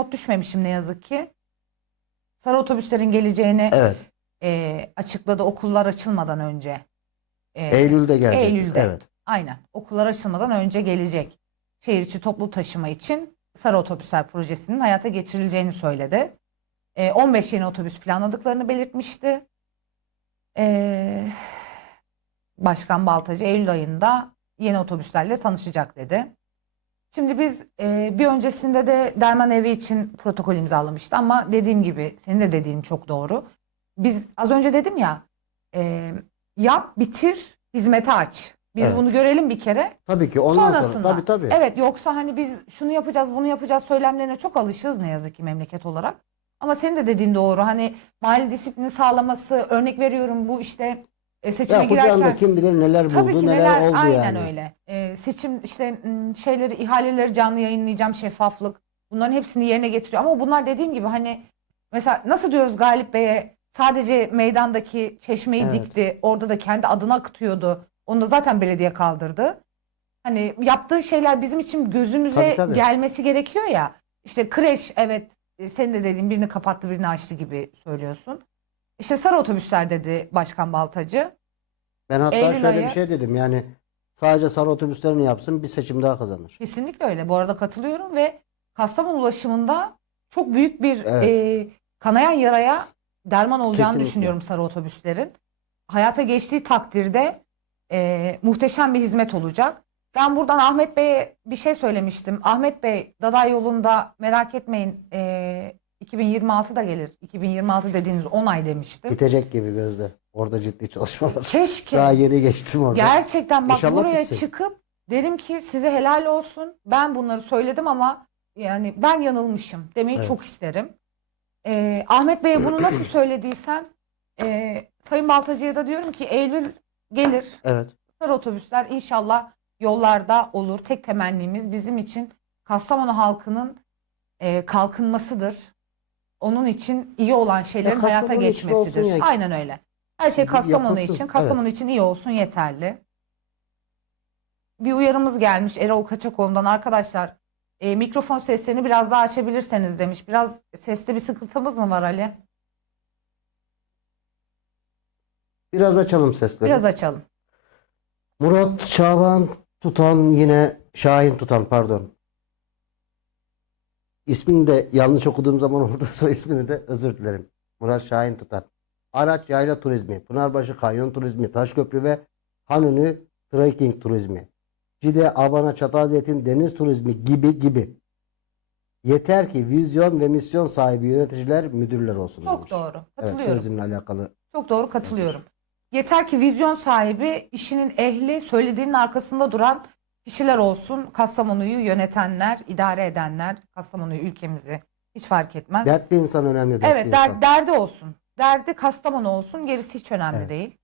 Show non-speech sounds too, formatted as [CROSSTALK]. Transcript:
not düşmemişim ne yazık ki. Sarı otobüslerin geleceğini Evet. e, açıkladı okullar açılmadan önce. E, Eylül'de gelecek. Eylül'de. Evet. Aynen. Okullar açılmadan önce gelecek. Şehir içi toplu taşıma için Sarı Otobüsler projesinin hayata geçirileceğini söyledi. E, 15 yeni otobüs planladıklarını belirtmişti. E, Başkan Baltacı Eylül ayında yeni otobüslerle tanışacak dedi. Şimdi biz e, bir öncesinde de Derman Evi için protokol imzalamıştı ama dediğim gibi senin de dediğin çok doğru. Biz az önce dedim ya e, yap bitir hizmete aç. Biz Evet. bunu görelim bir kere. Tabii ki ondan sonra. Sonrasında. Tabii tabii. Evet yoksa hani biz şunu yapacağız bunu yapacağız söylemlerine çok alışığız ne yazık ki memleket olarak. Ama senin de dediğin doğru. Hani mali disiplini sağlaması örnek veriyorum bu işte e, seçime Ya kucağında girerken. kim bilir neler buldu, Tabii ki neler, neler oldu aynen yani. öyle. Ee, seçim işte m, şeyleri ihaleleri canlı yayınlayacağım şeffaflık. Bunların hepsini yerine getiriyor. Ama bunlar dediğim gibi hani mesela nasıl diyoruz Galip Bey'e sadece meydandaki çeşmeyi Evet. dikti. Orada da kendi adına akıtıyordu. Onu da zaten belediye kaldırdı. Hani yaptığı şeyler bizim için gözümüze Tabii, tabii. gelmesi gerekiyor ya. İşte kreş evet e, senin de dediğin birini kapattı birini açtı gibi söylüyorsun. İşte sarı otobüsler dedi Başkan Baltacı. Ben hatta Eylül şöyle bir ayı- şey dedim yani sadece sarı otobüslerini yapsın bir seçim daha kazanır. Kesinlikle öyle. Bu arada katılıyorum ve Kastamonu ulaşımında çok büyük bir Evet. e, kanayan yaraya derman olacağını Kesinlikle. düşünüyorum sarı otobüslerin. Hayata geçtiği takdirde e, muhteşem bir hizmet olacak. Ben buradan Ahmet Bey'e bir şey söylemiştim. Ahmet Bey, Daday yolunda merak etmeyin e, 2026'da gelir. 2026 dediğiniz 10 ay demiştim. Bitecek gibi gözde. Orada ciddi çalışmalar. Keşke. Daha yeni geçtim orada. Gerçekten bak İnşallah buraya bitsin. çıkıp derim ki size helal olsun. Ben bunları söyledim ama yani ben yanılmışım demeyi Evet. çok isterim. Ee, Ahmet Bey'e bunu nasıl [CLEARS THROAT] söylediysem e, Sayın Baltacı'ya da diyorum ki Eylül gelir. Evet. Otobüsler inşallah yollarda olur. Tek temennimiz bizim için Kastamonu halkının e, kalkınmasıdır. Onun için iyi olan şeylerin Ya hayata Kastamonu için olsun geçmesidir. ya. Aynen öyle. Her şey Kastamonu Yapılsın, için, Kastamonu için iyi olsun yeterli. Bir uyarımız gelmiş Erol Kaçakoğlu'ndan arkadaşlar. e, mikrofon seslerini biraz daha açabilirseniz demiş. Biraz seste bir sıkıntımız mı var Ali? Biraz açalım sesleri. Biraz açalım. Murat Şaban tutan yine Şahin tutan pardon. İsmini de yanlış okuduğum zaman [LAUGHS] oldu soy ismini de özür dilerim. Murat Şahin tutan. Araç yayla turizmi, Pınarbaşı kanyon turizmi, Taşköprü ve Hanönü trekking turizmi. Cide, Abana, Çatalzeytin deniz turizmi gibi gibi. Yeter ki vizyon ve misyon sahibi yöneticiler, müdürler olsun Çok demiş. doğru. Evet, Katılıyorum. turizmle alakalı. Çok doğru katılıyorum. Yeter ki vizyon sahibi, işinin ehli, söylediğinin arkasında duran kişiler olsun. Kastamonu'yu yönetenler, idare edenler, Kastamonu'yu, ülkemizi hiç fark etmez. Dertli insan önemli, dertli Evet, insan. der- derdi olsun. Derdi Kastamonu olsun, gerisi hiç önemli Evet. değil.